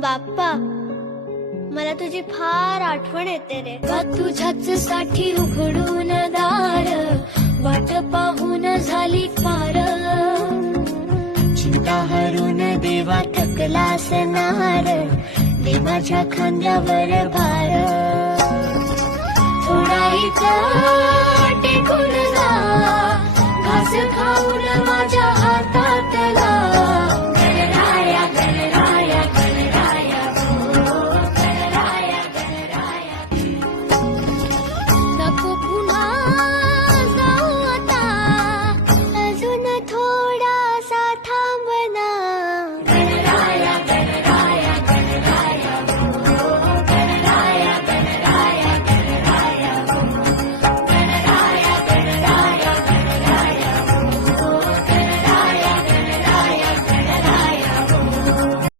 बाप्पा, मला तुझी फार आठवण येते रे. तुझ्याच साठी उघडून दार, वाट पाहून झाली फार. चिंता हरून देवा थकला असणार, दे माझ्या खांद्यावर भार. थोडा इथं टेकून जा, घास खाऊन माझ्या हातातला.